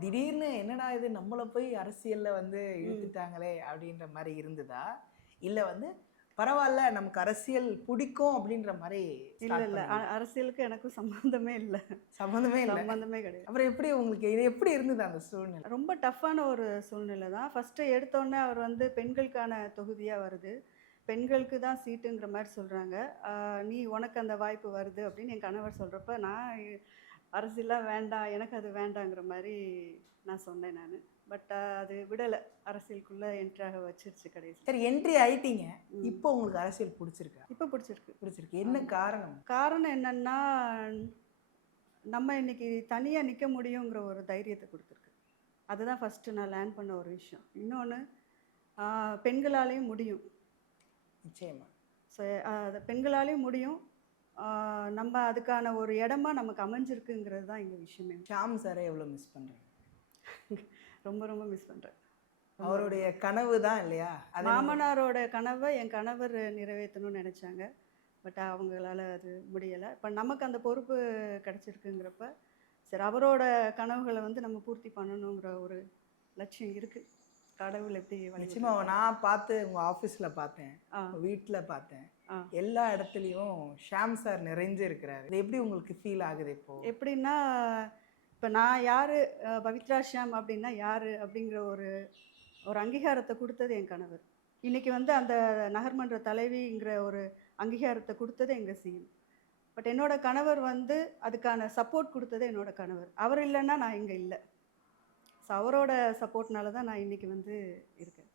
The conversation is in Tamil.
திடீர்னு என்னடா இது நம்மள போய் அரசியல்ல வந்து இழுத்துட்டாங்களே அப்படின்ற மாரி இருந்ததா? இல்ல வந்து பரவால்ல நமக்கு அரசியல் பிடிக்கும் அப்படின்ற மாரி இல்ல, ஸ்டார்ட் இல்ல. பண்ணீங்களா? அரசியலுக்கும் எனக்கும் சம்மந்தமே இல்ல. சம்மந்தமே இல்ல. சம்மந்தமே கிடையாது. அப்புறம் எப்படி உங்களுக்கு இது எப்படி இருந்தது அந்த சூழ்நிலை? ரொம்ப டஃப்பான ஒரு சூழ்நிலை தான். ஃபர்ஸ்ட்டு எடுத்தோனே அவர் வந்து பெண்களுக்கான தொகுதியா வருது. பெண்களுக்கு தான் சீட்டுங்கிற மாரி சொல்றாங்க. "நீ உனக்கு அந்த வாய்ப்பு வருது" அப்படின்னு என் கணவர் சொல்றப்ப, நான் அரசியல்லாம் வேண்டாம், எனக்கு அது வேண்டாங்கிற மாரி நான் சொன்னேன் நானு. பட் அது விடல. அரசியலுக்குள்ள என்ட்ரி ஆக வச்சுருச்சு கடைசில. சரி என்ட்ரி ஆயிட்டீங்க. ம். இப்போ உங்களுக்கு அரசியல் புடிச்சிருக்கா? இப்ப புடிச்சிருக்கு. புடிச்சிருக்கு. என்ன ஆமா. காரணம்? காரணம் என்னன்னா, நம்ம இன்னைக்கு தனியா நிக்க முடியுங்கிற ஒரு தைரியத்த குடுத்துருக்கு. அதுதான் ஃபர்ஸ்ட்டு நான் லேர்ன் பண்ண ஒரு விஷயம். இன்னொன்னு, பெண்களாலயும் முடியும். நிச்சயமா. ஸோ அது பெண்களாலயும் முடியும். ஆ நம்ம அதுக்கான ஒரு இடமா நமக்கு அமைஞ்சிருக்குங்கிறது தான் இங்க விஷயமே. ஷாம் சார எவ்வளோ மிஸ் பண்றீங்க? ரொம்ப, ரொம்ப மிஸ் பண்றேன். ரொம்ப, ரொம்ப. அவருடைய கனவு தான் இல்லையா? அத நீங்க மாமனாரோட கனவ என் கணவர் நிறைவேத்தணும்னு நெனச்சாங்க. பட் அவங்களால அது முடியல. இப்ப நமக்கு அந்த பொறுப்பு கிடைச்சிருக்குங்கிறப்ப, சரி அவரோட கனவுகள வந்து நம்ம பூர்த்தி பண்ணணுங்கிற ஒரு லட்சியம் இருக்கு. கடவுள் எப்படி நிச்சயமா வழிவிடுறாரு. நான் பார்த்து உங்க ஆஃபீஸ்ல பார்த்தேன். ஆ, உங்க வீட்ல பார்த்தேன். ஆ. எல்லா இடத்துலயும் ஷாம் சார் நிறைஞ்சு இருக்கிறாரு. இது எப்படி உங்களுக்கு ஃபீல் ஆகுது இப்போ? எப்படின்னா, இப்ப நான் யாரு, பவித்ரா ஷியாம் அப்படின்னா யாரு? அப்படிங்கிற ஒரு ஒரு அங்கீகாரத்த குடுத்தது என் கணவர். இன்னைக்கு வந்து அந்த நகர்மன்ற தலைவிங்கிற ஒரு அங்கீகாரத்த குடுத்தது எங்க சிஎம். பட் என்னோட கணவர் வந்து அதுக்கான சப்போர்ட் குடுத்தது என்னோட கணவர். அவர் இல்லன்னா நான் இங்க இல்ல. ஸோ அவரோட சப்போர்ட்னால தான் நான் இன்னைக்கு வந்து இருக்கேன்.